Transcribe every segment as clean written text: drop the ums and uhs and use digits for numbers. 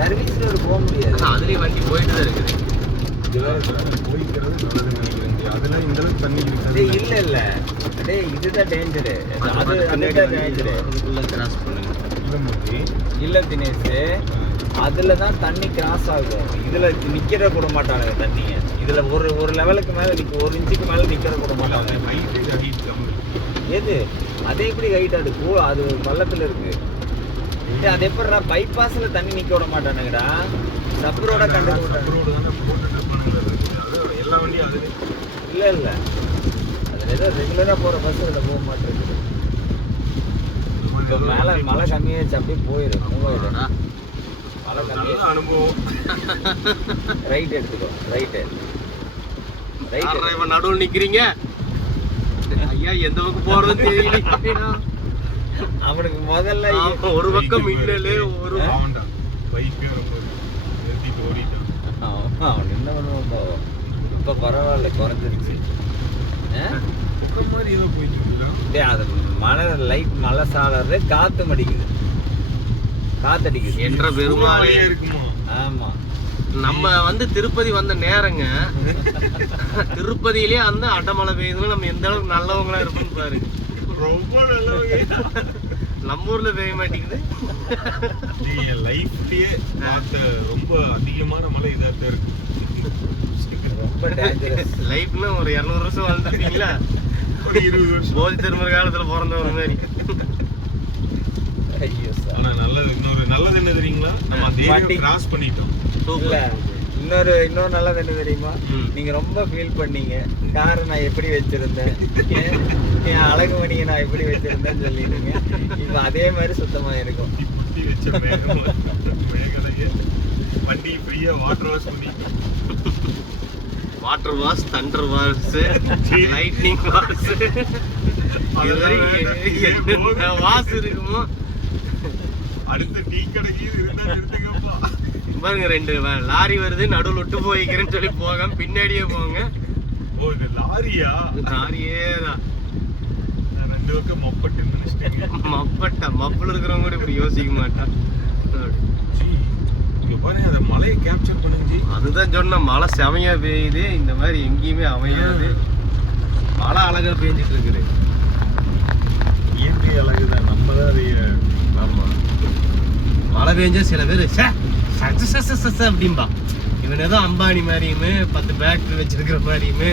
சர்வீஸ்ல ஒரு போக முடியாது. அதுலயும் வண்டி போயிட்டு தான் இருக்குது. போய்க்கிறது நல்லதுன்னு நினைக்கிறேன். அதெல்லாம் இந்த அளவுக்கு தண்ணி இருக்காது. இல்ல இல்ல டேய் இதுதான் டேஞ்சரு. அது அதுதான் டேஞ்சரு. அதுக்குள்ள கிராஸ் பண்ணுங்க. இல்ல மூர்த்தி. இல்ல தினேஷ், அதுல தான் தண்ணி கிராஸ் ஆகும். இதுல நிக்கிற கூட மாட்டானுங்க தண்ணிய. இதுல ஒரு லெவலுக்கு மேல நிக்க, 1 இன்ச்சுக்கு மேல நிக்கிற கூட மாட்டாங்க. ஹைட் கம்மி. எது அது எப்படி ஹைட் அடுக்கு? அது பள்ளத்துல இருக்கு. டேய் அது எப்படிடா பைபாஸ்ல தண்ணி நிக்க விட மாட்டானுங்கடா. சப்ரோட கண்டு ரோடு தானே போட்டு டப்பானுங்க. அது எல்லா வண்டியும் அது இல்ல இல்ல அதுல ஏதோ ரெகுலரா போற பஸ் அதுல போக மாட்டேங்குது. இப்போ மேல மழை கம்மியாச்சு, அப்படியே போயிடும். அடடா. மழை நல்ல கம்மியா அனுபவம். ரைட் எடுத்துக்கோ. ரைட்டு யாரா இவன் நடுவுல நிக்கிறீங்க? ஐயா எந்த பக்கம் போறதுன்னு தெரியல. அவனுக்கு முதல்ல ஒரு பக்கம் மின்னலு ஒரு ஆமாண்டா. பைக்கே ரொம்ப நிறுத்திட்டு ஓடிட்டான். அவன் என்ன பண்ணுவான். இப்போ பரவாயில்ல, குறைஞ்சிருச்சு. புக்க மாதிரி ஏதோ போயிட்டு இருக்கலாம். டேய் அது மழை லைட் மழை சாளறது, காத்து மடிக்குது, காத்தடிக்குது என்ற பெருமாளே இருக்குமா? ஆமா. நம்ம வந்து திருப்பதி வந்த நேரங்க, திருப்பதியிலேயே அந்த அடமழை பெய்யுதுன்னு நம்ம எந்த அளவுக்கு நல்லவங்களா இருப்போம்னு பாரு. ரொம்ப நல்லவங்க. நம்ம ஊர்ல பெய்ய மாட்டேங்குது. லைஃப்லயே பார்த்த ரொம்ப அதிகமான மழை இதாக இருக்கு. ரொம்ப டேஞ்சரஸ். லைஃப்ல ஒரு 200 வருஷம் வாழ்ந்துருக்கீங்களா? ஒரு 20 வருஷம். போதி திரும்ப காலத்துல பிறந்த ஒரு மாதிரி. ஐயோ சார். ஆனா நல்லது, இன்னொரு நல்லது என்ன தெரியுங்களா? நம்ம அந்த வண்டி கிராஸ் பண்ணிட்டோம். இல்ல இன்னொரு நல்லது என்ன தெரியுமா? நீங்க ரொம்ப ஃபீல் பண்ணீங்க, காரை நான் எப்படி வச்சிருந்தேன், என் அழகு மணியை நான் எப்படி வச்சிருந்தேன்னு சொல்லிடுங்க. இப்ப அதே மாதிரி சுத்தமா இருக்கும். குட்டி வச்ச மேகலையே வண்டி ஃப்ரீயா வாட்டர் வாஷ் பண்ணிட்டோம். Water wash, Thunder wash, lightning wash, இது வரைக்கும் வாஷ் இருக்குமோ. அடுத்து டீ கடைக்கு இருந்தா நிறுத்துங்கப்பா. பாருங்க 2 லாரி வருது, நடுவில் விட்டு போய்க்கிறேன்னு சொல்லி போகாம பின்னாடியே போங்க. ஓ இது லாரியா? லாரியே தான். 2 பக்கம் மொப்பட்டு நினைச்சிட்டீங்க. மப்புல இருக்கிறவங்க கூட இப்படி யோசிக்க மாட்டான். இங்க பாருங்க, அந்த மலையை கேப்சர் பண்ணுங்க. அதுதான் சொன்ன, மழை செமையா பெய்யுது. இந்த மாதிரி எங்கேயுமே அமையாது. மழை அழகா பெஞ்சிட்டு இருக்குது. இயற்கை அழகுதான், நம்ம தான் அதை. ஆமா, மழை பெஞ்சா சில பேர் அப்படின்பா. இவன் ஏதோ அம்பானி மாதிரியுமே 10 ஃபேக்டரி வச்சிருக்கிற மாதிரியுமே.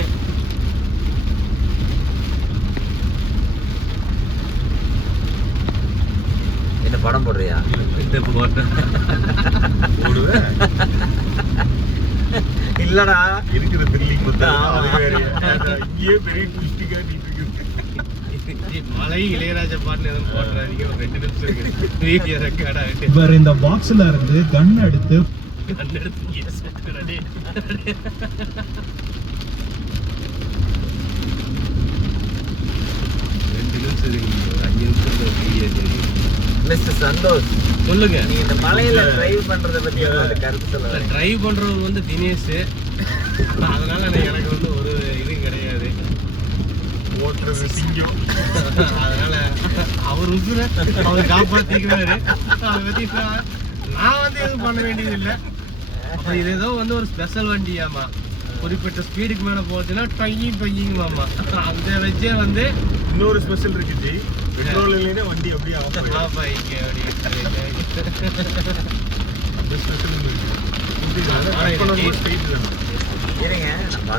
என்ன படம் போடுறியா? இந்த போட்டேன் இல்லடா இருக்கிற த்ரில்லிங் பார்த்தா இங்கேயே பெரிய ட்விஸ்ட் காட்டிட்டு இருக்குது. மழை இளையராஜா பாட்டு எதுவும் போட்டுறாதீங்க. ஒரு 2 நிமிஷம் இருக்கு, வீடியோ ரெக்கார்ட் ஆகிட்டு. இவர் இந்த பாக்ஸ்ல இருந்து கன் எடுத்து மிஸ்டர் சந்தோஷ், சொல்லுங்க. நீ இந்த மலையில டிரைவ் பண்றத பத்தி ஏதாவது கருத்து சொல்லுங்க. டிரைவ் பண்றவர் வந்து தினேஷ். அதனால எனக்கு வந்து ஒரு இது கிடையாது. ஓட்டுறது சிங்கம். அதனால அவர் உசுர அவர் காப்பாத்திக்கிறாரு. அதை பத்தி நான் வந்து எதுவும் பண்ண வேண்டியது இல்லை. அப்புறம் இது ஏதோ வந்து ஒரு ஸ்பெஷல் வண்டியாமா, குறிப்பிட்ட ஸ்பீடுக்கு மேல போச்சுன்னா டொய்யிங்குமாமா. அந்த வச்சே வந்து இன்னொரு ஸ்பெஷல் இருக்குது. பெட்ரோல் இல்லைன்னா வண்டி அப்படியே ஆஃப் ஆயிடும். அந்த ஸ்பெஷல் இருக்கு. இருங்க, நம்ம